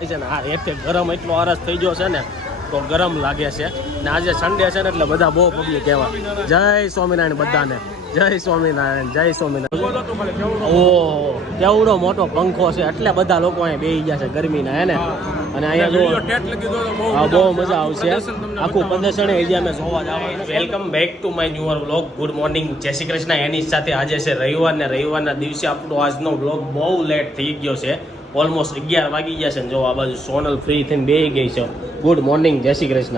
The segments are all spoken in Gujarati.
છે ને આ એક ગરમ એટલો અરસ થઈ ગયો છે ને તો ગરમ લાગે છે. ને આજે સન્ડે છે ને એટલે બધા બહુ પબ્લિક એવા જય સ્વામિનારાયણ બધાને જય સ્વામિનારાયણ જય સ્વામિનારાયણ. ઓહો કેવડો મોટો પંખો છે એટલે બધા લોકો અહીંયા બેસી ગયા છે ગરમીના હે ને? અને અહીંયા જો હા બહુ મજા આવશે. આખું પ્રદર્શન એરિયા મેં જોવા જવાનું welcome back to my newer vlog good morning જય શ્રી કૃષ્ણ. એની સાથે આજે છે રવિવાર ને રવિવારના દિવસે આપણો આજનો વ્લોગ બહુ લેટ થઈ ગયો છે. ઓલમોસ્ટ અગિયાર વાગી ગયા છે ને જો આ બાજુ સોનલ ફ્રી થઈને બેહી ગઈ છે. ગુડ મોર્નિંગ જય શ્રી કૃષ્ણ.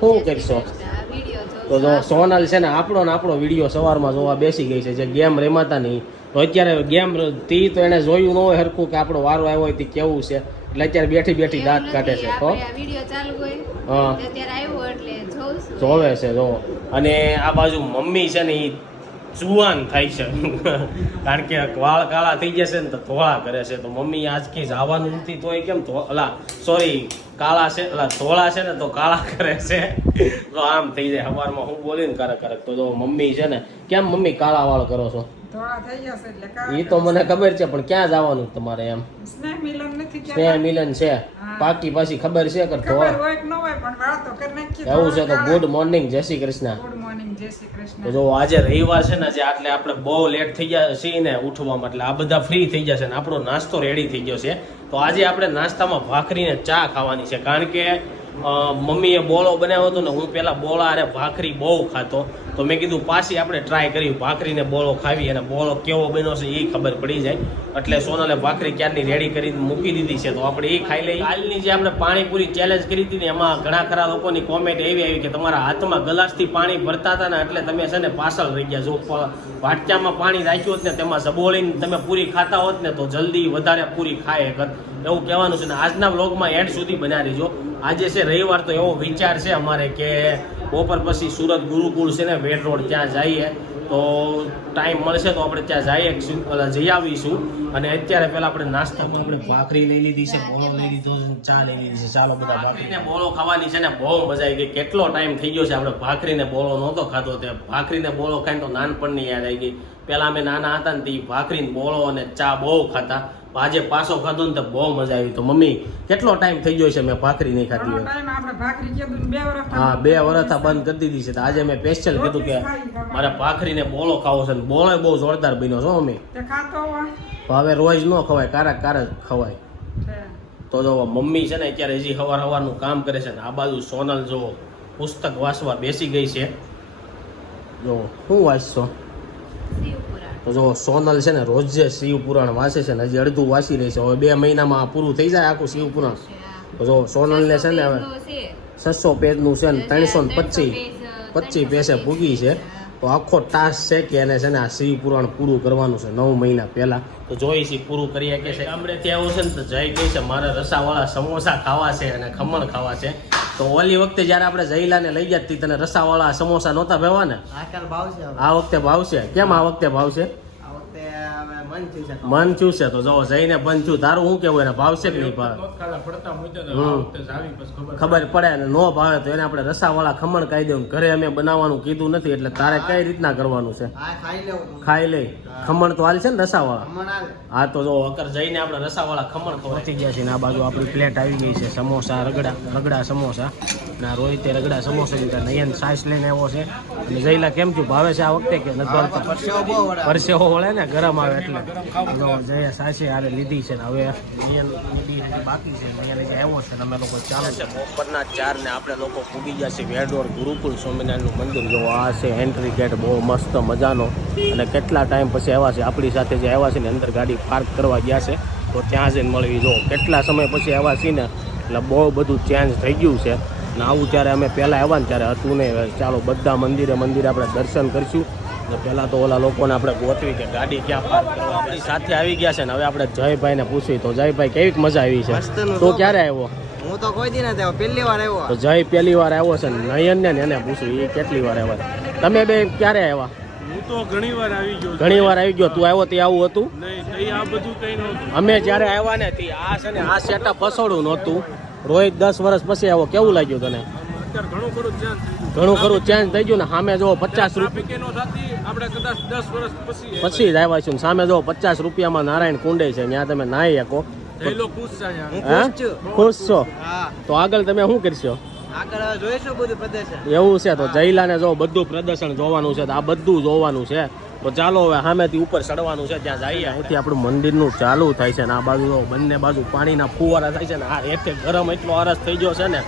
શું કરશો? તો જો સોનલ છે ને આપણો ને આપણો વીડિયો સવારમાં જોવા બેસી ગઈ છે જે ગેમ રમાતા નહીં. તો અત્યારે ગેમ તી તો એને જોયું ન હોય હરખું કે આપણો વારો આવ્યો હોય તે કેવું છે. એટલે અત્યારે બેઠી બેઠી દાંત કાઢે છે તો હા. જોવે છે જો. અને આ બાજુ મમ્મી છે ને એ જુવાન થાય છે. કારણ કે વાળ કાળા થઈ જશે ને તો ધોળા કરે છે. તો મમ્મી આજ જ જવાનું નથી તો એ કેમ અલા સોરી કાળા છે, અલા, ધોળા છે ને તો કાળા કરે છે. તો આમ થઈ જાય. સવારમાં હું બોલીને કરે કરે તો મમ્મી છે ને, કેમ મમ્મી કાળા વાળ કરો છો? એ તો મને ખબર છે પણ ક્યાં જવાનું તમારે એમ? સ્નેહ મિલન નથી સ્નેહ મિલન છે. પાકી પાછી ખબર છે કે નાખીએ. એવું છે તો ગુડ મોર્નિંગ જય શ્રી કૃષ્ણ. ગુડ મોર્નિંગ જય શ્રી કૃષ્ણ. જો આજે રવિવાર છે ને જે આટલે આપણે બહુ લેટ થઈ ગયા છીએ ને ઉઠવામાં એટલે આ બધા ફ્રી થઈ જશે ને આપણો નાસ્તો રેડી થઈ ગયો છે. તો આજે આપણે નાસ્તામાં ભાખરી ને ચા ખાવાની છે. કારણ કે મમ્મીએ બોળો બનાવ્યો હતો ને, હું પેલા બોળા અરે ભાખરી બહુ ખાતો. તો મેં કીધું, પાછી આપણે ટ્રાય કરી ભાખરીને બોળો ખાવી અને બોળો કેવો બન્યો છે એ ખબર પડી જાય. એટલે સોનલે ભાખરી ક્યારની રેડી કરીને મૂકી દીધી છે. તો આપણે એ ખાઈ લઈએ. કાલની જે આપણે પાણીપુરી ચેલેન્જ કરી હતી ને, એમાં ઘણા ખરા લોકોની કોમેન્ટ એવી આવી કે તમારા હાથમાં ગ્લાસથી પાણી ભરતા હતા ને, એટલે તમે છે ને પાછળ રહી ગયા. જો વાટકામાં પાણી રાખ્યું હોત ને, તેમાં સબોળીને તમે પૂરી ખાતા હોત ને, તો જલ્દી વધારે પૂરી ખાય એકત એવું કહેવાનું છે આજના બ્લોગમાં એન્ડ સુધી બનાવી દેજો આજે છે રવિવાર તો એવો વિચાર છે અમારે કે બપોર પછી સુરત ગુરુકુળ છે ને વેટ રોડ ત્યાં જઈએ. તો ટાઈમ મળશે તો આપણે ત્યાં જઈએ જઈ આવીશું. અને અત્યારે પહેલા આપણે નાસ્તો પણ આપણે ભાખરી લઈ લીધી છે, બોળો લઈ લીધો ચા લઈ લીધી છે. ચાલો બધા ભાખરીને બોળો ખાવાની છે ને બહુ મજા આવી ગઈ. કેટલો ટાઈમ થઈ ગયો છે આપણે ભાખરીને બોળો નહોતો ખાધો તે. ભાખરીને બોળો ખાઈને તો નાનપણની યાદ આવી ગઈ. પેલા અમે નાના હતા ને તે ભાખરીને બોળો અને ચા બહુ ખાતા. આજે પાછો ખાધો ને તો બહુ મજા આવી. તો મમ્મી કેટલો ટાઈમ થઈ ગયો છે મેં ભાખરી નહીં ખાધી હોય ટાઈમ આપણે ભાખરી કીધું ને બે વર્ષ હા બે વર્ષ બંધ કરી દીધી છે. તો આજે મેં સ્પેશિયલ કીધું કે મારે ભાખરીને બોળો ખાવો છે ને બોળો બહુ જોરદાર બન્યો છો મમ્મી. હવે રોજ ન ખવાય કારક કારક ખવાય. તો. જો મમ્મી છે ને અત્યારે હજી હવાર હવારનું કામ કરે છે ને આ બાજુ સોનલ જો પુસ્તક વાંચવા બેસી ગઈ છે. જો શું વાંચશો. તો જો સોનલ છે ને રોજ જે શિવ વાંચે છે ને હજી અડધું વાંચી રહી છે. હવે બે મહિનામાં આ પૂરું થઈ જાય આખું શિવ પુરાણ. તો જો સોનલને છે ને હવે છસો પેજનું છે ને ત્રણસો ને પચીસ પચીસ પેસે ભૂગી છે. તો આખો ટાસ્ક છે કે એને છે ને આ શિવ પુરાણ પૂરું કરવાનું છે નવ મહિના પહેલા. તો જોઈ છે પૂરું કરીએ કે છે. ગામડેથી આવું છે ને તો જય કહે છે, મારે રસાવાળા સમોસા ખાવા છે અને ખમણ ખાવા છે. તો ઓલી વખતે જ્યારે આપણે જઈલાને લઈ ગયા તને રસાવાળા સમોસા નહોતા ભેવા ને ભાવ છે આ વખતે ભાવશે? કેમ આ વખતે ભાવશે? વખતે હવે મન થયું છે તો. જો જઈને બંધ થયું તારું શું કેવું એને ભાવશે કે નહીં ભાવે? હમ. ખબર પડે. ને નો ભાવે તો એને આપણે રસાવાળા ખમણ કાઈ દેવું. ઘરે અમે બનાવવાનું કીધું નથી એટલે તારે કઈ રીતના કરવાનું છે? ખાઈ લે. લઈ ખમણ તો હાલ છે ને રસાવાળા? ખમણ હા તો જો અકર જઈને આપણે રસાવાળા ખમણ પહોંચી ગયા છે ને આ બાજુ આપણી પ્લેટ આવી ગઈ છે સમોસા રગડા રગડા સમોસા. ના રોહિતે રગડા સમોસા લીધા. નયન સાઈસ લઈને આવ્યો છે. અને જઈલા કેમ છું ભાવે છે આ વખતે કે નથી પરસેવો વળે. ને ગરમ આવે એટલે. જયા સાસી હારે લીધી છે ને હવે નયન લીધી હજી બાકી છે નયન હજી આવ્યો છે ને અમે લોકો ચાલે છે બપોરના ચાર ને આપણે લોકો પૂગી ગયા છે વેડોર ગુરુકુલ સ્વામિનારાયણનું મંદિર. જો આ છે એન્ટ્રી ગેટ બહુ મસ્ત મજાનો. અને કેટલા ટાઈમ પછી આવ્યા છે? આપણી સાથે જે આવ્યા છે ને અંદર ગાડી પાર્ક કરવા ગયા છે. તો ત્યાં જઈને મળવી. જો કેટલા સમય પછી આવ્યા છીએ ને એટલે બહુ બધું ચેન્જ થઈ ગયું છે. ને આવું ત્યારે અમે પહેલાં આવ્યા ને ત્યારે હતું નહીં. ચાલો બધા મંદિરે મંદિરે આપણે દર્શન કરીશું. ને પહેલાં તો ઓલા લોકોને આપણે ગોતવી કે ગાડી ક્યાં પાર્ક કરવા આપણી સાથે આવી ગયા છે ને હવે આપણે જયભાઈને પૂછવી. તો જયભાઈ કેવી મજા આવી છે? તો ક્યારે આવ્યો? હું તો કોઈ દી નથી આવ્યો પહેલી વાર આવ્યો. તો જય પહેલી વાર આવ્યો છે નયન ને એને પૂછ્યું એ કેટલી વાર આવ્યા? તમે બે ક્યારે આવ્યા? હું તો ઘણી વાર આવી ગયો ઘણી વાર આવી ગયો. તું આવ્યો તે આવું હતું? નહીં આ બધું કઈ નહોતું. અમે જ્યારે આવ્યા ને તે આ છે ને આ સેટઅપ ફસોડું નહોતું. રોહિત દસ વર્ષ પછી આવ્યો કેવું લાગ્યું તને? ઘણું ખરું ધ્યાન ઘણું ખરું ચેન્જ થઈ ગયું ને સામે જો પચાસ રૂપિયા ટ્રાફિક એનો થતી આપણે કદાચ દસ વર્ષ પછી પછી જ આવ્યા છું સામે જો પચાસ રૂપિયામાં નારાયણ કુંડે છે ત્યાં તમે નાહી શકો. ખુશ છે તો આગળ તમે શું કરશો? આગળ હવે જોઈશું બધું પ્રદર્શન. એવું છે તો જયલાને જો બધું પ્રદર્શન જોવાનું છે તો આ બધું જોવાનું છે. તો ચાલો હવે સામેથી ઉપર ચડવાનું છે ત્યાં જઈએ. અહીંથી આપણું મંદિરનું ચાલુ થાય છે ને આ બાજુ બંને બાજુ પાણીના ફુવારા થાય છે ને આ એક ગરમ એટલો અરસ થઈ ગયો છે ને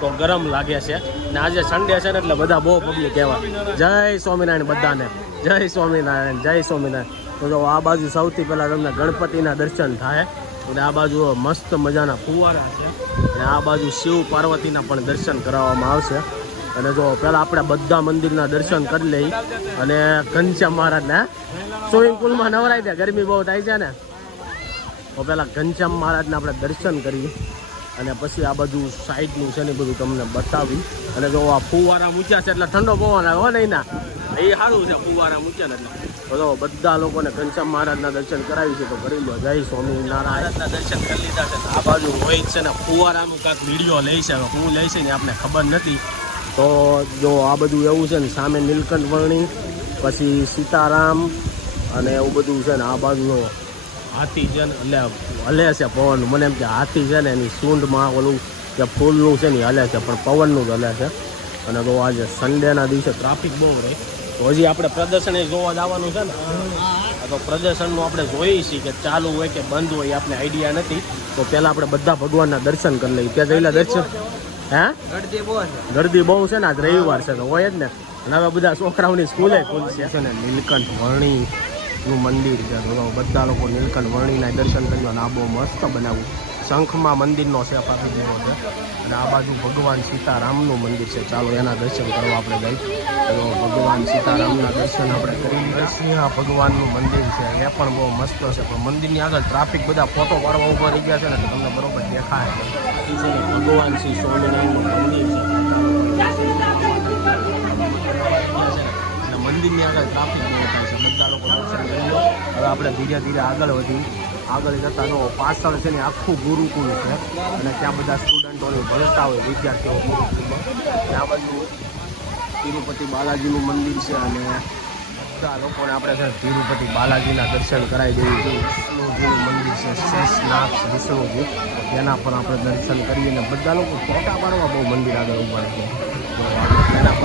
તો ગરમ લાગે છે. ને આજે સન્ડે છે ને એટલે બધા બહુ પબ્લિક એવા જય સ્વામિનારાયણ બધાને. જય સ્વામિનારાયણ જય સ્વામિનારાયણ. તો જો આ બાજુ સૌથી પહેલા તમને ગણપતિના દર્શન થાય. અને આ બાજુ મસ્ત મજાના ફુવારા છે. અને આ બાજુ શિવ પાર્વતીના પણ દર્શન કરાવવામાં આવશે. અને જો પહેલા આપણે બધા મંદિરના દર્શન કરી લઈ. અને ઘનશ્યામ મહારાજને સ્વિમિંગ પુલમાં નવરાઈ દે. ગરમી બહુ થાય છે ને. તો પહેલા ઘનશ્યામ મહારાજને આપણે દર્શન કરી અને પછી આ બધું સાઈડનું છે ને બધું તમને બતાવી. અને જો આ ફુવારા મૂક્યા છે એટલે ઠંડો પવન આવ્યો ને એના. એ સારું છે ફુવારા મૂક્યા ને એટલે. તો બધા લોકોને ઘનશ્યામ મહારાજના દર્શન કરાવી છે તો કરી લો. જય સ્વામિનારાયણના દર્શન કરી લીધા છે. આ બાજુ રોહિત છે ને ફુવારાનું કાંઈક વીડિયો લે છે. હવે હું લે છે ને આપણે ખબર નથી. તો જો આ બધું એવું છે ને સામે નીલકંઠ વર્ણી પછી સીતારામ અને એવું બધું છે ને આ બાજુ હાથી છે ને એટલે હલે છે પવન મને એમ કે હાથી છે ને એની સૂંઢમાં ઓલું જે ફૂલનું છે ને હલે છે પણ પવનનું જ હલે છે. અને તો આજે સન્ડેના દિવસે ટ્રાફિક બહુ રહે. તો હજી આપણે પ્રદર્શન એ જોવા જવાનું છે ને. તો પ્રદર્શનનું આપણે જોઈએ છીએ કે ચાલુ હોય કે બંધ હોય આપણે આઈડિયા નથી. તો પહેલાં આપણે બધા ભગવાનના દર્શન કરી લઈએ. ત્યાં જઈલા દર્શન હે? ગરદી બહુ છે. ને આજ રવિવાર છે તો હોય જ ને. હવે બધા છોકરાઓની સ્કૂલે ખુલશે છે ને નીલકંઠ વર્ણી નું મંદિર છે. બધા લોકો નીલકંઠ વર્ણીના દર્શન કર્યું અને આ બહુ મસ્ત બનાવ્યું. શંખમાં મંદિરનો શેપ આપી દીધો છે. અને આ બાજુ ભગવાન સીતારામનું મંદિર છે. ચાલો એના દર્શન કરવા આપણે જઈ. તો ભગવાન સીતારામના દર્શન આપણે કરી લીધા સિંહ ભગવાનનું મંદિર છે. એ પણ બહુ મસ્ત છે. પણ મંદિરની આગળ ટ્રાફિક બધા ફોટો પાડવા ઊભા રહી ગયા છે ને તમને બરોબર દેખાય. ભગવાન શ્રી સ્વામિનારાયણનું મંદિર છે. મંદિરની આગળ ટ્રાફિક બહુ થાય છે. હવે આપણે ધીરે ધીરે આગળ વધી. આગળ જતા તો પાછળ છે ને આખું ગુરુકુળ છે. અને ત્યાં બધા સ્ટુડન્ટોને ભણતા હોય વિદ્યાર્થીઓ. ત્યાં બધું તિરુપતિ બાલાજીનું મંદિર છે અને બધા લોકોને આપણે તિરુપતિ બાલાજીના દર્શન કરાવી દેવું વિષ્ણુજીનું મંદિર છે, શેષનાથ વિષ્ણુજી. તેના પણ આપણે દર્શન કરીએ અને બધા લોકો ફોટા પાડવા બહુ મંદિર આગળ ઊભા છે.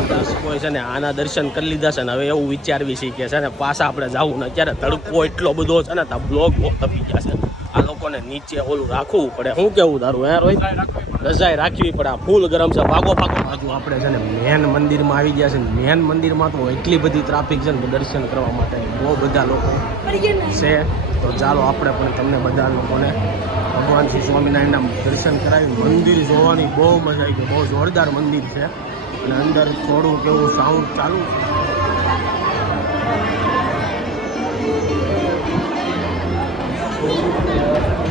લોકોએ છે ને આના દર્શન કરી લીધા છે ને હવે એવું વિચારવી કે છે ને પાછા આપણે જવું ને અત્યારે તડકો એટલો બધો છે ને ત્યાં બ્લોક તપી ગયા છે. આ લોકોને નીચે ઓલું રાખવું પડે. શું કેવું તારું, હે રોહિત? રજાઈ રાખવી પડે. આ ફૂલ ગરમ છે. ભાગો ભાગો. હજુ આપણે છે ને મેન મંદિરમાં આવી ગયા છે ને મેન મંદિરમાં તો એટલી બધી ટ્રાફિક છે ને દર્શન કરવા માટે બહુ બધા લોકો છે. તો ચાલો આપણે પણ તમને બધા લોકોને ભગવાન શ્રી સ્વામિનારાયણના દર્શન કરાવી મંદિર જોવાની બહુ મજા આવી ગઈ. બહુ જોરદાર મંદિર છે. અને અંદર થોડું કેવું સાઉન્ડ ચાલુ. છે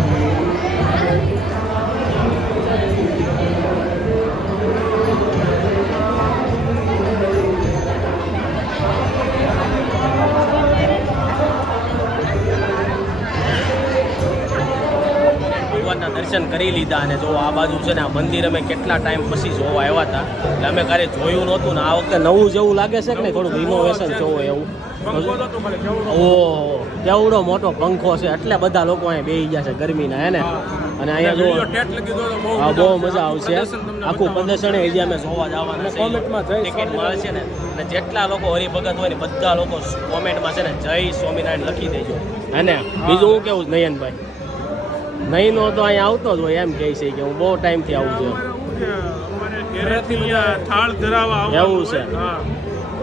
દર્શન કરી લીધા અને જો આ બાજુ છે ને આ મંદિર અમે કેટલા ટાઈમ પછી જોવા આવ્યા હતા. એટલે અમે ક્યારે જોયું નહોતું ને આ વખતે નવું જેવું લાગે છે કે નહીં? થોડું રિનોવેશન જોવો એવું. કેવડો? ઓહો કેવડો મોટો પંખો છે. એટલે બધા લોકો અહીંયા બેસી ગયા છે ગરમીના હે ને? અને અહીંયા જો હા બહુ મજા આવશે આખું પ્રદર્શન એ જે અમે જોવા જવાના છે. કોમેન્ટમાં જય ટિકિટ મળશે ને. અને જેટલા લોકો હરિભગત હોય ને બધા લોકો કોમેન્ટમાં છે ને જય સ્વામિનારાયણ લખી દેજો. હે ને? બીજું હું કેવું નયનભાઈ? નહીં નો તો અહીંયા આવતો જ હોય એમ કહે છે કે હું બહુ ટાઈમથી આવું છું. એવું છે?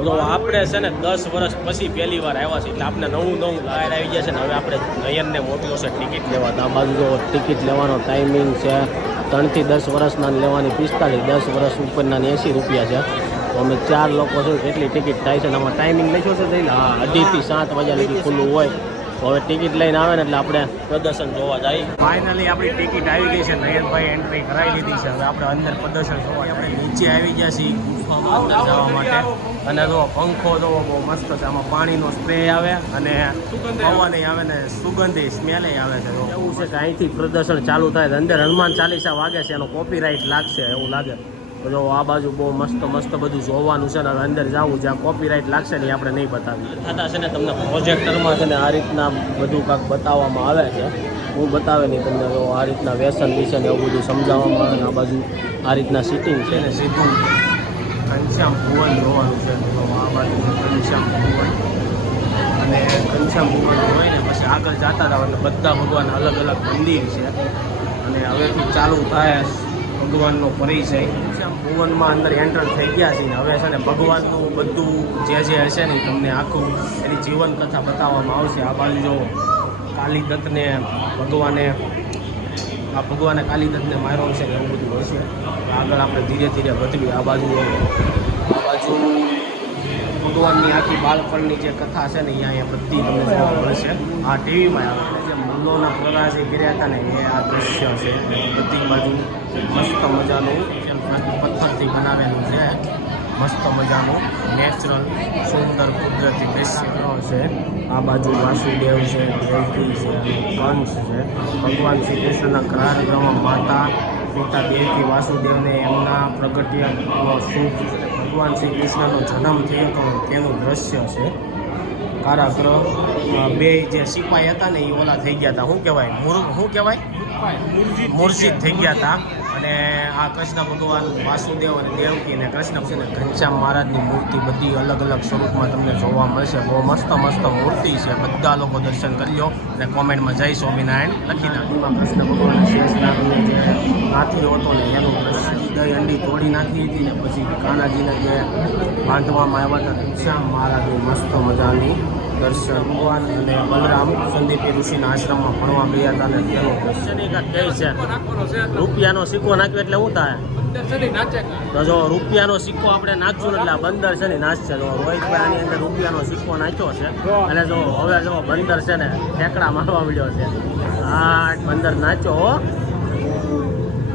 તો આપણે છે ને દસ વર્ષ પછી પહેલી વાર આવ્યા છે એટલે આપણે નવું નવું બહાર આવી ગયા છે ને હવે આપણે નયનને મોકલ્યો છે ટિકિટ લેવા. તો આ બાજુ જો ટિકિટ લેવાનો ટાઈમિંગ છે ત્રણથી દસ વર્ષના લેવાની પિસ્તાલીસ દસ વર્ષ ઉપરના એંસી રૂપિયા છે. તો અમે ચાર લોકો છે કેટલી ટિકિટ થાય છે ને આમાં ટાઈમિંગ લખ્યો છે હા અઢીથી સાત વાગ્યા સુધી ખુલ્લું હોય. હવે ટિકિટ લઈને આવે ને એટલે આપણે પ્રદર્શન જોવા જાય. ફાઇનલી આપણી ટિકિટ આવી ગઈ છે. નયનભાઈ એન્ટ્રી કરાવી લીધી છે. હવે આપણે અંદર પ્રદર્શન જોવા આપણે નીચે આવી ગયા છીએ ગુફામાં અંદર જવા માટે. અને જો પંખો તો બહુ મસ્ત છે. આમાં પાણીનો સ્પ્રે આવે અને પવન આવે ને સુગંધી સ્મેલ આવે છે. એવું છે કે અહીંથી પ્રદર્શન ચાલુ થાય તો અંદર હનુમાન ચાલીસા વાગે છે. એનો કોપીરાઇટ લાગશે એવું લાગે. જો આ બાજુ બહુ મસ્ત મસ્ત બધું જોવાનું છે ને હવે અંદર જવું જ્યાં કોપીરાઇટ લાગશે ને આપણે નહીં બતાવી થતા છે ને તમને પ્રોજેક્ટરમાં છે ને આ રીતના બધું કાંક બતાવવામાં આવે છે. હું બતાવે નહીં તમને જો આ રીતના વ્યસન વિશે ને એવું બધું સમજાવવામાં આવે ને આ બાજુ આ રીતના સિટિંગ છે. ને સીધું ઘનશ્યામ ભુવન જોવાનું છે. આ બાજુ ઘનશ્યામ ભુવન. અને ઘનશ્યામ ભુવન હોય ને પછી આગળ જતા હતા એટલે બધા ભગવાન અલગ અલગ મંદિર છે. અને હવેથી ચાલુ થાય ભગવાનનો પરિચય. ભુવનમાં અંદર એન્ટર થઈ ગયા છે ને હવે છે ને ભગવાનનું બધું જે જે હશે ને તમને આખું એની જીવન કથા બતાવવામાં આવશે. આ બાજુ જો કાલિદત્તને ભગવાને, આ ભગવાને કાલિદત્તને માર્યો છે ને એવું બધું હશે. આગળ આપણે ધીરે ધીરે વધવી. આ બાજુ આ બાજુ ભગવાનની આખી બાળપણની જે કથા છે ને અહીંયા બધી તમને જોવા મળશે. આ ટીવીમાં આવે મલ્લોના પ્રવાસે કર્યા હતા ને એ આ દ્રશ્ય છે. બધી બાજુ મસ્ત મજાનું પથ્થરથી બનાવેલું છે. મસ્ત મજાનું નેચરલ સુંદર કુદરતી દૃશ્ય છે. આ બાજુ વાસુદેવ છે દેવકી છે કંસ છે. ભગવાન શ્રી કૃષ્ણના કરારગ્રહમાં માતા પિતા દેવકી વાસુદેવને એમના પ્રગટ્યનો સુખ ભગવાન શ્રી કૃષ્ણનો જન્મ થયો હતો તેનું દ્રશ્ય છે. કારાગ્રહ બે જે સિપાઈ હતા ને એ ઓલા થઈ ગયા હતા. શું કહેવાય? શું કહેવાય? મુરજીત થઈ ગયા હતા. અને આ કૃષ્ણ ભગવાન વાસુદેવ અને દેવકી અને કૃષ્ણ છે ઘનશ્યામ મહારાજની મૂર્તિ બધી અલગ અલગ સ્વરૂપમાં તમને જોવા મળશે. બહુ મસ્ત મસ્ત મૂર્તિ છે. બધા લોકો દર્શન કરી લો અને કોમેન્ટમાં જય સ્વામિનારાયણ લખી નાખીમાં કૃષ્ણ ભગવાન શેષનાગને જે હાથીઓ હતો ને, એનું દહીં અંડી તોડી નાખી હતી ને, પછી કાનાજીને જે બાંધવામાં આવ્યા હતા, ઘનશ્યામ મહારાજની મસ્ત મજાની દર્શન ભગવાન અને બલરામ સંદીપી ઋષિના આશ્રમમાં ભણવા ગયા હતા તેનું કહે છે. રૂપિયાનો સિક્કો નાખ્યો એટલે શું થાય? તો જો રૂપિયાનો સિક્કો આપણે નાખશું એટલે આ બંદર છે ને નાચશે. જો રોહિતભાઈ આની અંદર રૂપિયાનો સિક્કો નાખ્યો છે અને જો હવે જો બંદર છે ને ઠેકડા મારવા મળ્યો છે. આ બંદર નાચ્યો હો.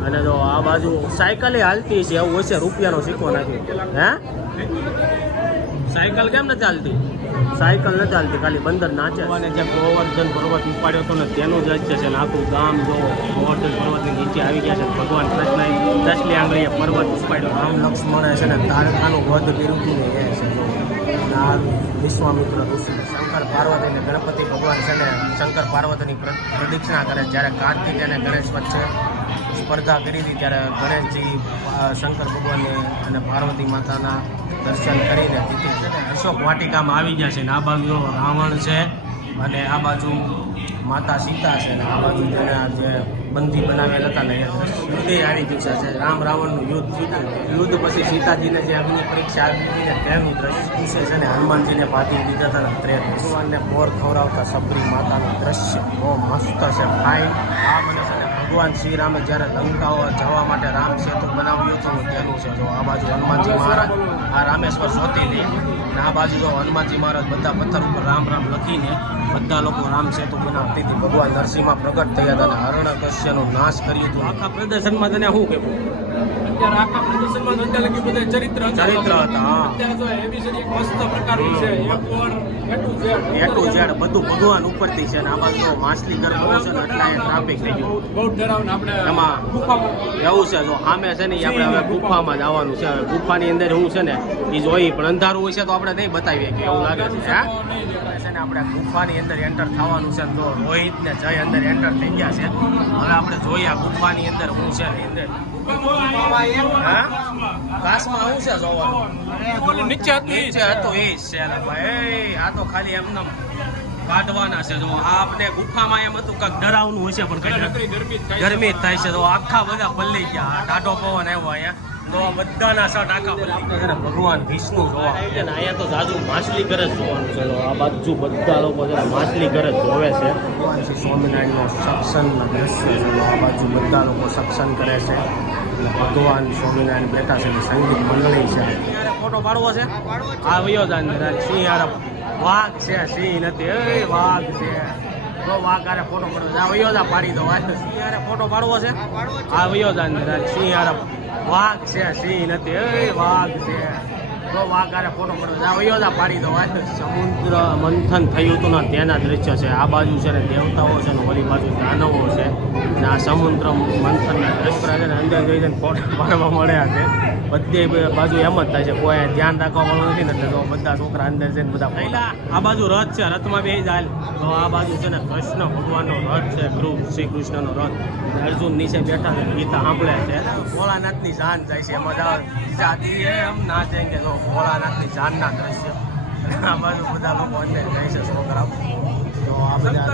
અને જો આ બાજુ સાયકલે હાલતી છે એવું હશે રૂપિયાનો સિક્કો નાખ્યો. હે? સાયકલ કેમ નથી ચાલતી સાયકલ નથી ચાલતી ખાલી બંદર નાચે. અને જે ગોવર્ધન પર્વત ઉપાડ્યો હતો ને તેનું જ છે ને આખું ગામ જો ગોવર્ધન પર્વતની નીચે આવી ગયા છે ભગવાન કૃષ્ણ દસલી આંગળીએ પર્વત ઉપાડ્યો. રામ લક્ષ્મણે છે ને તારકાનું વધ કર્યું હતું ને એ છે આ વિશ્વામિત્ર ઋષિ શંકર પાર્વતી અને ગણપતિ ભગવાન છે ને શંકર પાર્વતીની પ્ર- પ્રદક્ષિણા કરે જ્યારે કાર્તિક અને ગણેશ વચ્ચે સ્પર્ધા કરી હતી ત્યારે ગણેશજી શંકર ભગવાનને અને પાર્વતી માતાના દર્શન કરીને અશોક વાટિકામાં આવી ગયા છે ને, આ બાજુ રાવણ છે અને આ બાજુ માતા સીતા છે ને, આ બાજુ જેને જે બંદી બનાવેલ હતા ને યુદ્ધે હારી ગયું છે. રામ રાવણનું યુદ્ધ થયું યુદ્ધ પછી સીતાજીને જે અગ્નિ પરીક્ષા આપી હતી ને, તેનું દ્રશ્ય છે ને, હનુમાનજીને પાતી દીધા હતા ને ત્રેત ભગવાનને પોર ખવડાવતા સબરી માતાનું દ્રશ્ય બહુ મસ્ત છે. ફાઇન આ મને ભગવાન શ્રી રામે જ્યારે લંકાઓ જવા માટે રામ સેતુ બનાવ્યું હતું તેનું છે. જો આ બાજુ હનુમાનજી મહારાજ આ રામેશ્વર સોતેલી અને આ બાજુ જો હનુમાનજી મહારાજ બધા પથ્થર ઉપર રામ રામ લખીને બધા લોકો રામ સેતુ બનાવતી હતી. ભગવાન નરસિંહમાં પ્રગટ થયા હતા અને હરણકશ્યનો નાશ કર્યું હતું. આખા પ્રદર્શનમાં તને શું કહેવું? અત્યારે આખા પ્રદર્શનમાં અત્યારે બધા ચરિત્ર ચરિત્ર હતા, અત્યારે તો એવી એક મસ્ત પ્રકારનું છે. એક ઝેડ બધું ભગવાન ઉપરથી છે ને આમાં તો માછલી ઘર બહુ છે ને એટલે ટ્રાફિક થઈ ગયું. બહુ ડરાવને આપણે એમાં ગુફામાં. એવું છે જો સામે છે ને આપણે હવે ગુફામાં. જવાનું છે. હવે ગુફાની અંદર હું છે ને એ જોઈ પણ અંધારું હોય છે તો આપણે નહીં બતાવીએ કે એવું લાગે છે હા? છે ને આપણે ગુફાની અંદર એન્ટર થવાનું છે તો રોહિત ને જય અંદર એન્ટર થઈ ગયા છે. હવે આપણે જોઈએ આ ગુફાની અંદર હું છે અંદર હા? કાશમાં છે જોવાનું? નીચે હતું. નીચે હતું એ છે ભાઈ. આ તો ખાલી એમને કાઢવાના છે જો. આપણે ગુફામાં એમ હતું કાંઈક ડરાવનું હશે પણ ગરમી જ થાય છે. તો આખા બધા પલ્લી ગયા. ટાઢો પવન આવ્યો અહીંયા. બધાના શર્ટ આખા પર છે ભગવાન વિષ્ણુ જોવા. અહીંયા તો જાજુ માછલી ઘર જ જોવાનું છે. આ બાજુ બધા લોકો છે માછલી ઘર જ જોવે છે. ભગવાન શ્રી સ્વામિનારાયણનો સત્સંગનો દ્રશ્ય છે. આ બાજુ બધા લોકો સત્સંગ કરે છે. ભગવાન સ્વામિનારાયણ બેઠા છે સંગીત મંડળી છે. ફોટો પાડવો છે? આ વયો જાય સિંહ યાર વાઘ છે સિંહ નથી. વાઘ છે. તો વાઘ આરે ફોટો પાડવો છે. આ વયો જા પાડી દો આ સિંહ ફોટો પાડવો છે? આ વયો જાય સિંહ યાર વાઘ છે સિંહ નથી. એ વાઘ છે. તો વાઘારે ફોટો પડ્યો જા જા પાડી દો સમુદ્ર મંથન થયું હતું ને તેના દ્રશ્ય છે. આ બાજુ છે ને દેવતાઓ છે ને ઓલી બાજુ દાનવો છે. ને આ સમુદ્ર મંથનના દ્રશ્ય છે ને અંદર જઈને ફોટો પાડવા મળ્યા છે. બધી બાજુ એમ જ થાય છે. કોઈ ધ્યાન રાખવા વાળું નથી ને એટલે તો બધા છોકરા અંદર જઈને બધા પહેલા આ બાજુ રથ છે રથમાં બે જાય તો આ બાજુ છે ને કૃષ્ણ ભગવાનનો રથ છે ગુરુ શ્રી કૃષ્ણનો રથ. અર્જુન નીચે બેઠા છે ગીતા સાંભળે છે. ભોળાનાથની શાન જાય છે એમાં જાવ જાતિ એમ કે તો ભોળાનાથની જાનના દ્રશ્ય. બાજુ બધા લોકો અંદર જાય છે છોકરાઓ તો આ બધા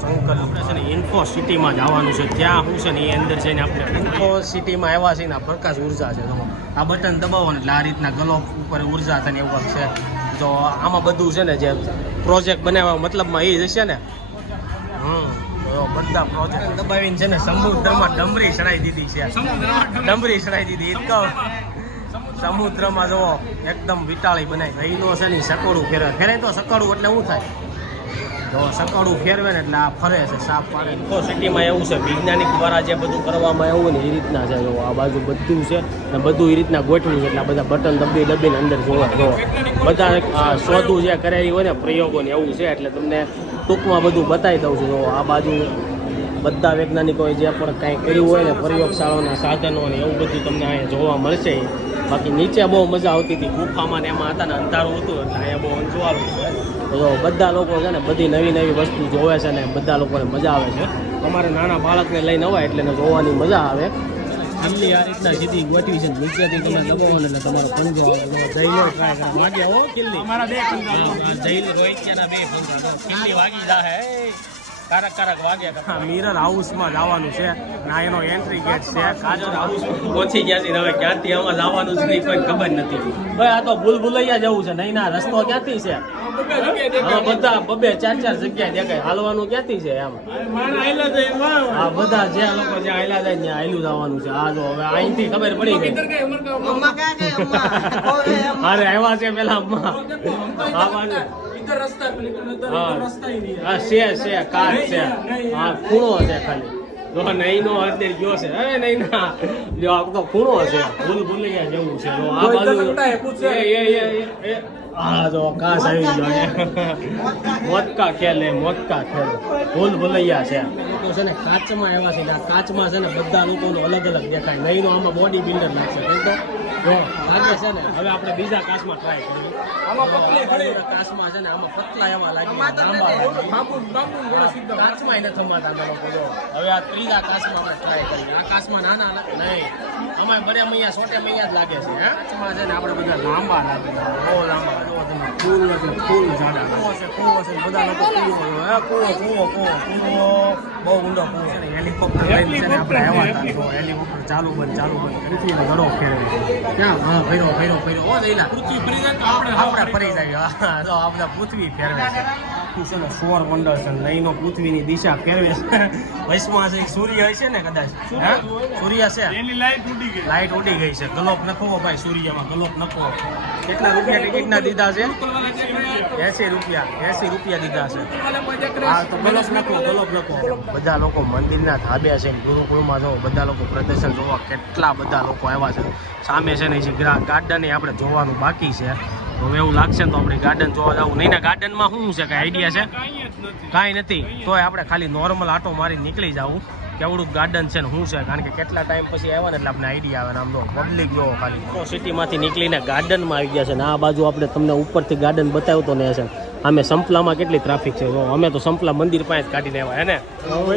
સંકલ્પ આપણે છે ને ઇન્ફો સિટીમાં જવાનું છે. ત્યાં શું છે ને એ અંદર છે ને આપણે ઇન્ફો સિટીમાં આવ્યા છે ને આ પ્રકાશ ઊર્જા છે. તો આ બટન દબાવો એટલે આ રીતના ગલો ઉપર ઊર્જા થાય એવું છે. તો આમાં બધું છે ને જે પ્રોજેક્ટ બનાવવા મતલબમાં એ જ હશે ને? હમ તો બધા પ્રોજેક્ટ દબાવીને છે ને સમુદ્રમાં ડમરી ચડાઈ દીધી છે. ડમરી. ચડાઈ દીધી. તો સમુદ્રમાં જો એકદમ વિટાળી બનાવી રહીનો છે ને સકોડું ફેરવે. ફેરે તો સકોડું એટલે શું થાય? તો સકાળું ફેરવે ને એટલે આ ફરે છે સાફ પાડે. તો સિટીમાં એવું છે, વૈજ્ઞાનિક દ્વારા જે બધું કરવામાં આવ્યું ને એ રીતના છે. જો આ બાજુ બધું છે ને બધું એ રીતના ગોઠવ્યું છે, એટલે બધા બટન દબી દબીને અંદર જોવા જો બધા શોધું જે કરેલી હોય ને, પ્રયોગો ને એવું છે, એટલે તમને ટૂંકમાં બધું બતાવી દઉં છું. જો આ બાજુ બધા વૈજ્ઞાનિકોએ જે પણ કાંઈ કર્યું હોય ને, પ્રયોગશાળાના સાધનો ને એવું બધું તમને અહીંયા જોવા મળશે. બાકી નીચે બહુ મજા આવતી હતી. ગુફામાં ને એમાં હતા ને અંધારું હતું એટલે અહીંયા બહુ અંજવાળું છે. તો બધા લોકો છે ને બધી નવી નવી વસ્તુ જોવે છે ને બધા લોકોને મજા આવે છે. તમારે નાના બાળકને લઈને અવાય એટલે જોવાની મજા આવે. ખીલ્લી આ રીતના સીધી ગોઠવી છે નીચેથી તમે દબાવો ને એટલે તમારો પંજો જઈલો ટ્રાય કરો. હો અમારા બે જઈલ રોહિત્યાના બે પંજા. વાગી જાહે. કારક કારક વાગ્યા હા મિરર હાઉસમાં જવાનું છે. ના એનો એન્ટ્રી ગેટ છે. કાજર હાઉસ પહોંચી ગયા છે. હવે ક્યાંથી આમાં જવાનું છે નહીં કોઈ ખબર નથી. ભાઈ આ તો ભૂલ ભૂલૈયા જવું છે. નહીં ના રસ્તો ક્યાંથી છે? હવે બધા બબે ચાર ચાર જગ્યાએ દેખાય. હાલવાનું ક્યાંથી છે એમ? હા બધા જે લોકો જે આયલા જાય ત્યાં આયલું જવાનું છે. આ જો હવે અહીંથી ખબર પડી ગઈ. અરે આવ્યા છે પેલા અમ્મા. અરે આવ્યા છે પેલા અમ્મા આવવાનું હા. હા છે છે કાર છે. હા ખૂણો છે ખાલી. જો નહીં નો અત્યારે ગયો છે. અરે નહીં ના જો આ તો ખૂણો છે. ભૂલ ભૂલૈયા જેવું છે. આ બાજુ એ એ એ એ હા જો કાસ આવી ગયો છે. મોટકા ખેલે મોટકા ખેલે. ભૂલ ભૂલૈયા છે. તો છે ને કાચમાં એવા છે કાચમાં છે ને બધા લોકોનું અલગ અલગ દેખાય. નહીં આમાં બોડી બિલ્ડર લાગશે તો હવે આપણે બીજા કાસમાં ટ્રાય કરીએ. આમાં પતલી ખડી કાસમાં છે ને આમાં પતલા એવા લાગે લાંબા કાચમાં એને થમાતા અમે લોકો જો. હવે આ ત્રીજા કાસમાં આપણે ટ્રાય કરીએ. આ કાસમાં નાના લાગે નહીં. અમારે બને મૈયા સોટે મૈયા જ લાગે છે હે? છે ને આપણે બધા લાંબા લાગે બહુ લાંબા જો તમે ફૂલ એટલે ફૂલ જાડા કૂવો છે. કૂવો છે બધા લોકો કૂવો હે કૂવો કૂવો કૂવો કૂવો. બહુ ઊંડો કૂવો. છે ને હેલિકોપ્ટર લઈને છે ને આપણે આવ્યા હતા જો હેલિકોપ્ટર ચાલુ બંધ ચાલુ બંધ કરી ને ફેરવે ક્યાં? હા ફેરો ફેરો ફેરો ઓ જઈલા પૃથ્વી ફરી જાય તો આપણે આપણે ફરી જાય. હા તો આ બધા પૃથ્વી ફેરવે છે. શું છે ને સૌર મંડળ છે લઈનો પૃથ્વીની દિશા ફેરવે છે. વૈશ્વમાં છે એક સૂર્ય હશે ને કદાચ. સૂર્ય છે? એની લાઈટ ઉડી ગઈ. લાઈટ ઉડી ગઈ છે. ગલોપ નખવો ભાઈ સૂર્યમાં ગલોપ નખવો કેટલા રૂપિયા ટિકિટના દીધા છે? એસી રૂપિયા એસી રૂપિયા દીધા છે. હા તો ગલોપ નખવો ગલોપ નખવો બધા લોકો મંદિરના ધાબે છે ગુરુકુળમાં જો બધા લોકો પ્રદર્શન જોવા કેટલા બધા લોકો આવ્યા છે. સામે છે ને જે ગાર્ડન એ આપણે જોવાનું બાકી છે. હવે એવું લાગશે ને તો આપણે ગાર્ડન જોવા જવું. નહીં ને ગાર્ડનમાં શું છે કાંઈ આઈડિયા છે? કાંઈ નથી. તોય આપણે ખાલી નોર્મલ આટો મારી નીકળી જવું. કેવડું ગાર્ડન છે ને શું છે? કારણ કે કેટલા ટાઈમ પછી આવ્યા ને એટલે આપણે આઈડિયા આવે ને આમ તો પબ્લિક જોવો ખાલી. તો સિટીમાંથી નીકળીને ગાર્ડનમાં આવી ગયા છે ને આ બાજુ આપણે તમને ઉપરથી ગાર્ડન બતાવતો તો ને છે. અમે સંપલામાં કેટલી ટ્રાફિક છે? જો અમે તો સંપલા મંદિર પાસે જ કાઢીને આવ્યા હે ને?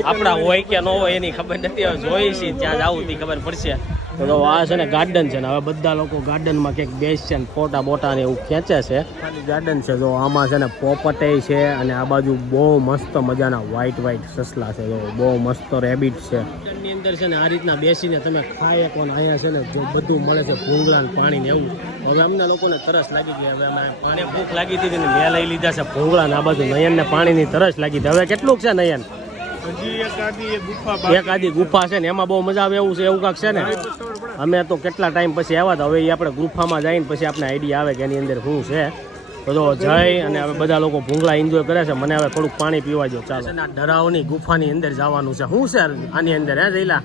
આપણા હોય કે ન હોય એની ખબર નથી હવે જોઈ છીએ ત્યાં જવું ખબર પડશે. તો જો આ છે ને ગાર્ડન છે ને હવે બધા લોકો ગાર્ડનમાં કંઈક બેસશે ને ફોટા બોટા ને એવું ખેંચે છે. ખાલી ગાર્ડન છે. જો આમાં છે ને પોપટે છે અને આ બાજુ બહુ મસ્ત મજાના વ્હાઈટ વ્હાઈટ સસલા છે. જો બહુ મસ્ત રેબિટ છે. ગાર્ડનની અંદર છે ને આ રીતના બેસીને તમે ખાઈ શકો ને અહીંયા છે ને બધું મળે છે ભૂંગળા ને પાણી ને એવું. હવે અમને લોકોને તરસ લાગી ગઈ. હવે અમે પાણી ભૂખ લાગી હતી ને મેં લઈ લીધા છે ભૂંગળા ને આ બાજુ નયનને પાણીની તરસ લાગી હતી. હવે કેટલું છે નયન? એક આદી ગુફા એક આદી ગુફા છે ને એમાં બહુ મજા આવે એવું છે એવું કાંક છે ને? અમે તો કેટલા ટાઈમ પછી આવ્યા હતા હવે એ આપણે ગુફામાં જઈને પછી આપણે આઈડિયા આવે કે એની અંદર શું છે. બધો જય અને હવે બધા લોકો ભૂંગળા એન્જોય કરે છે મને હવે થોડુંક પાણી પીવા જો ચાલો. છે ને આ ડરાવની ગુફાની અંદર જવાનું છે. શું છે આની અંદર હે જઈલા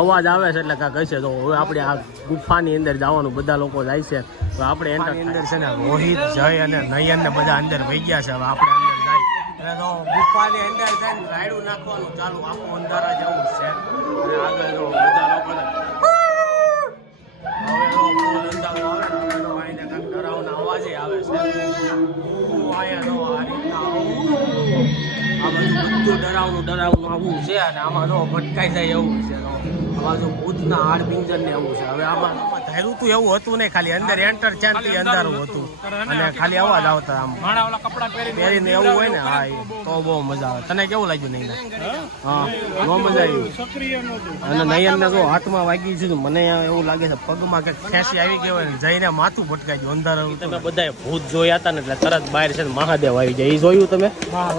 અવાજ આવે છે એટલે કાંઈ છે. તો હવે આપણે આ ગુફાની અંદર જવાનું બધા લોકો જાય છે. તો આપણે એની અંદર છે ને રોહિત જય અને નયન ને બધા અંદર વહી ગયા છે. હવે આપણે અંદર જાય. તો અંદર જઈને રાયડું નાખવાનું ચાલુ, આખું અંધારા જવું છે. અને આગળ હવે જો ફૂલ આવે અવાજે આવે છે. આ બધું બધું ડરાવનું ડરાવનું આવું છે અને આમાં જો ભટકાઈ જાય એવું છે. તો આમાં જો ભૂતના હાડ પિંજર ને એવું છે. હવે આમાં ધાર્યું તું એવું હતું નહીં ખાલી અંદર એન્ટર ચાંદથી અંધારું હતું. અને ખાલી અવાજ આવતા આમ. પહેરીને પહેરીને એવું હોય ને હા એ તો બહુ મજા આવે. તને કેવું લાગ્યું નહીં? હા બહુ મજા આવી. અને નહીં ને જો હાથમાં વાગી છે મને એવું લાગે છે પગમાં કે ખેંચી આવી ગયો હોય જઈને માથું ભટકાઈ ગયું અંધારું તમે બધા ભૂત જોયા હતા ને એટલે તરત બહાર છે ને મહાદેવ આવી જાય એ જોયું તમે?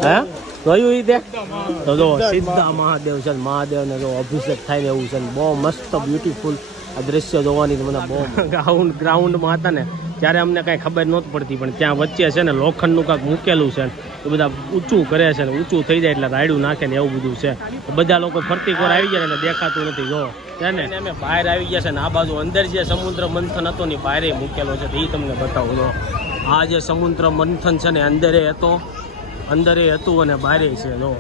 હે? જોયું એ તે તો જો સીધા મહાદેવ છે મહાદેવ ને જો અભિષેક થાય ને એવું છે ને બહુ મસ્ત બ્યુટીફુલ આ દ્રશ્ય જોવાની તો મને બહુ ગ્રાઉન્ડ ગ્રાઉન્ડમાં હતા ને ત્યારે અમને કાંઈ ખબર નહોતી પડતી પણ ત્યાં વચ્ચે છે ને લોખંડનું કાંઈક મૂકેલું છે. એ બધા ઊંચું કરે છે ને ઊંચું થઈ જાય એટલે રાયડું નાખે ને એવું બધું છે. બધા લોકો ફરતી કોર આવી જાય ને દેખાતું નથી જો. છે ને અમે બહાર આવી ગયા છે ને આ બાજુ અંદર જે સમુદ્ર મંથન હતો ને બહારે મૂકેલો છે એ તમને બતાવું જો. આ જે સમુદ્ર મંથન છે ને અંદરે હતો અંદરે હતું અને બહારે છે જો.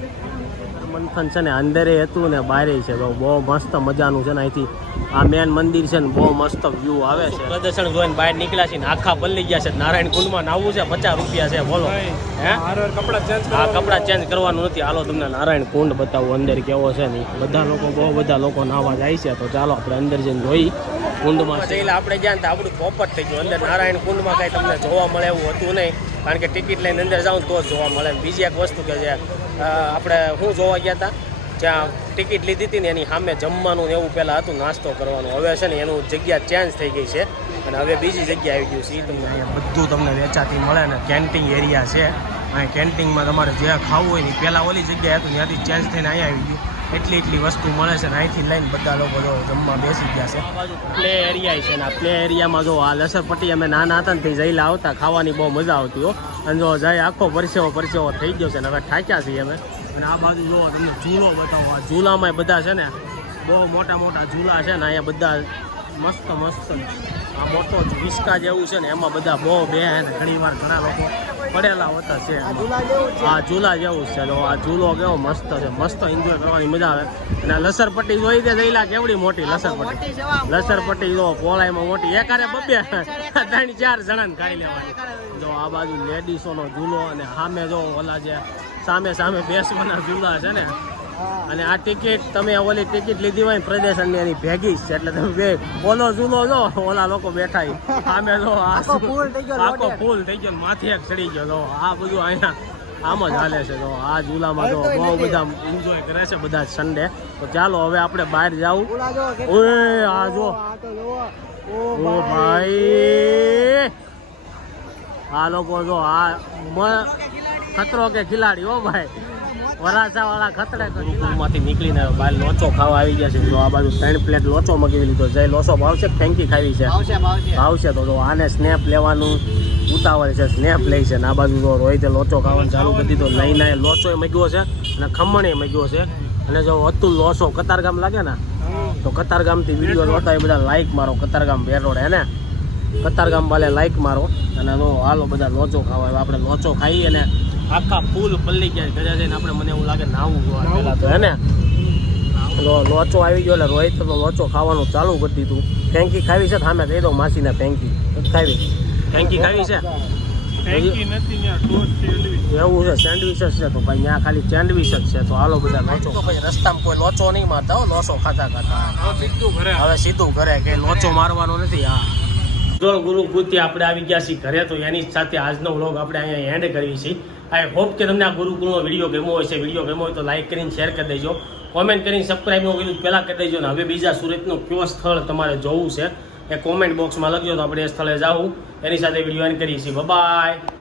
મંથન છે ને અંદરે હતું ને બહારે છે. તો બહુ મસ્ત મજાનું છે ને અહીંથી. આ મેન મંદિર છે ને બહુ મસ્ત વ્યૂ આવે છે. પ્રદર્શન જોઈને બહાર નીકળ્યા છે ને આખા બદલી ગયા છે. નારાયણ કુંડમાં નાવું છે પચાસ રૂપિયા છે બોલો. હે? હાર કપડા ચેન્જ આ કપડાં ચેન્જ કરવાનું નથી. હાલો તમને નારાયણ કુંડ બતાવું અંદર કેવો છે ને બધા લોકો બહુ બધા લોકો નાવા જાય છે. તો ચાલો આપણે અંદર જઈને જોઈ કુંડમાં જઈને આપણે જ્યાં તો આપણું પોપટ થઈ ગયું. અંદર નારાયણ કુંડમાં કાંઈ તમને જોવા મળે એવું હતું નહીં. કારણ કે ટિકિટ લઈને અંદર જાઉં તો જ જોવા મળે. બીજી એક વસ્તુ કે જે આપણે શું જોવા ગયા હતા જ્યાં ટિકિટ લીધી હતી ને એની સામે જમવાનું એવું પહેલાં હતું નાસ્તો કરવાનું. હવે છે ને એનું જગ્યા ચેન્જ થઈ ગઈ છે. અને હવે બીજી જગ્યા આવી ગયું છે. એ તમને અહીંયા બધું તમને વેચાતી મળે ને કેન્ટીન એરિયા છે. અહીં કેન્ટીનમાં તમારે જે ખાવું હોય ને પહેલાં ઓલી જગ્યાએ હતું ત્યાંથી ચેન્જ થઈને અહીંયા આવી ગયું. એટલી એટલી વસ્તુ મળે છે ને અહીંથી લઈને બધા લોકો જો જમવા બેસી ગયા છે. પ્લે એરિયા છે ને પ્લે એરિયામાં જો આ લસરપટ્ટી અમે નાના હતા ને ત્યાં જઈલા આવતા, ખાવાની બહુ મજા આવતી હો. અને જો જાય આખો પરસેવો પરસેવો થઈ ગયો છે ને હવે થાક્યા છીએ અમે. અને આ બાજુ જો તમને ઝૂલો બતાવો, આ ઝૂલામાં બધા છે ને બહુ મોટા મોટા ઝૂલા છે ને અહીંયા બધા મસ્ત મસ્ત. આ મોટો વિસ્કા જેવું છે ને એમાં બધા બહુ બે ને ઘણી વાર ઘણા લોકો પડેલા હોતા છે. આ ઝૂલા જેવું છે. જો આ ઝૂલો કેવો મસ્ત છે મસ્ત એન્જોય કરવાની મજા આવે. અને આ લસરપટ્ટી જોઈ દે જઈલા કેવડી મોટી લસરપટ્ટી. લસરપટ્ટી જો પોલાઈમાં મોટી. એકારે બબ્બે ત્રણ ચાર જણાને ખાઈ લેવાની. જો આ બાજુ લેડીસોનો ઝૂલો અને સામે જો ઓલા જે સામે સામે બેસવાના ઝૂલા છે ને અને આ ટિકિટ તમે ઓલી ટિકિટ લીધી હોય ને પ્રદેશનની એની ભેગી છે. એટલે તમે બે ઓલો ઝૂલો જો ઓલા લોકો બેઠા. સામે જો આખો ફૂલ થઈ ગયો, માથે એક ચડી ગયો. જો આ બધું અહીંયા આમ જ હાલે છે. તો આ ઝૂલામાં તો બહુ બધા એન્જોય કરે છે બધા સન્ડે તો ચાલો હવે આપણે બહાર જાવું. ઓય આ જો. ઓ ભાઈ. આ લોકો જો આ ખતરો કે ખિલાડી ઓ ભાઈ. વરાસા વાળા ખતરે માંથી નીકળીને બહાર લોચો ખાવા આવી ગયા છે. તો આ બાજુ ત્રણ પ્લેટ લોચો મગવી લીધો જય લોચો ભાવશે ફેંકી ખાવી છે? ભાવશે તો જો આને સ્નેપ લેવાનું ઉતાવળ છે સ્નેપ લે છે. ને આ બાજુ જો રોહિતે લોચો ખાવાનું ચાલુ કરી દીધો. લઈને લોચો મગ્યો છે અને ખમણે મગ્યો છે. અને જો અતુલ લોચો કતારગામ લાગે ને તો કતારગામથી વીડિયો લોતા એ બધા લાઈક મારો. કતારગામ બેરોડ હે ને? કતારગામ વાલે લાઈક મારો. અને હાલો બધા લોચો ખાવા આપણે લોચો ખાઈ અને આખા ફૂલ પલ્લી ગયા. ઘરે જઈને આપણે મને એવું લાગે નાવું જોવા તો હે ને લોચો આવી ગયો એટલે રોહિત તો લોચો ખાવાનું ચાલુ કરી દીધું. ફેંકી ખાવી છે સામે કહી દો માસીને ફેંકી. ખાવી. ફેંકી ખાવી છે? એવું છે સેન્ડવિચ જ છે તો ભાઈ ત્યાં ખાલી સેન્ડવિચ જ છે તો હાલો બધા લોચો તો ભાઈ રસ્તામાં કોઈ લોચો નહીં મારતા હો લોચો ખાતા ખાતા. હવે સીધું ઘરે. હવે સીધું કરે કે લોચો મારવાનો નથી. હા. જો ગુરુ ગુરુકુળથી આપણે આવી ગયા છીએ ઘરે, તો એની સાથે આજનો વ્લોગ આપણે અહીંયા એન્ડ કરીએ છીએ આઈ હોપ કે તમને આ ગુરુકુળનો વીડિયો ગમ્યો હોય છે વીડિયો ગમ્યો હોય તો લાઈક કરીને શેર કરી દેજો. કોમેન્ટ કરીને સબસ્ક્રાઈબ નો કીધું, પહેલાં કરી દેજો ને હવે બીજા સુરતનું કયો સ્થળ તમારે જોવું છે એ કોમેન્ટ બોક્સમાં લખજો તો આપણે એ સ્થળે જાવું એની સાથે વીડિયો એન્ડ કરીએ છીએ. બાય